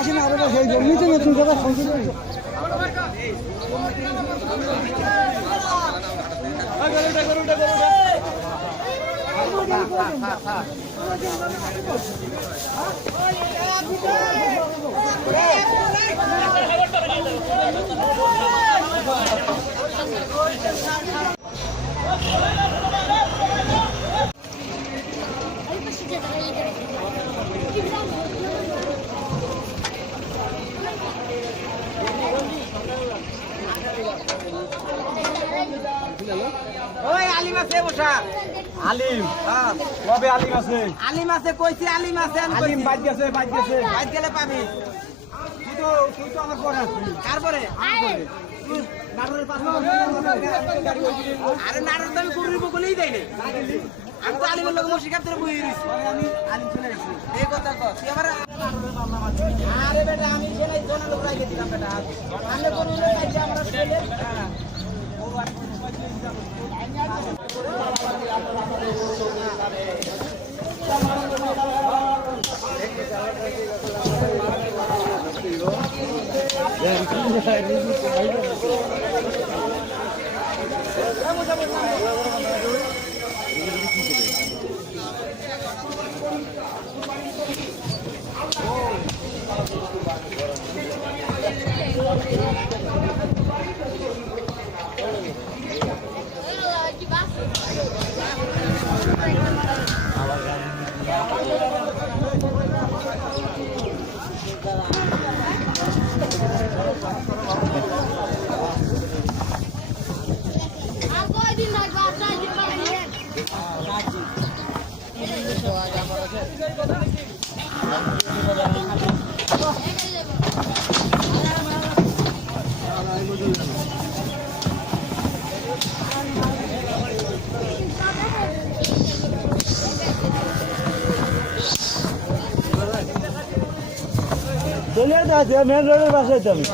আসেন আরো বসে এই জন্যই নতুন কথা সংশোধন হয়েছে। ওই আলিম আছে বসা আলিম হ্যাঁ কবে আলিম আছে? আলিম আছে কইছি আলিম আছে আমি আলিম কইছি বাদ গেছে বাদ গেছে। বাইক গেলে পাবি তুই তো আমার পরে আসবি। তারপরে তুই নাটোরের পাশে আরে নাটক তো আমি করব বলেই দেই নাই আমি তো আলিমের লোক মসজিদ ধরে বই রইছি আমি আলিম চলে গেছি। এই কথা কও তুই আবার আরে বেটা আমি ছেলে জোনা লোক রাখে দিলাম বেটা আমি কোন লোক আইছে আমরা ছেলে চলে যাচ্ছে মেন রোডের পাশে যাবি।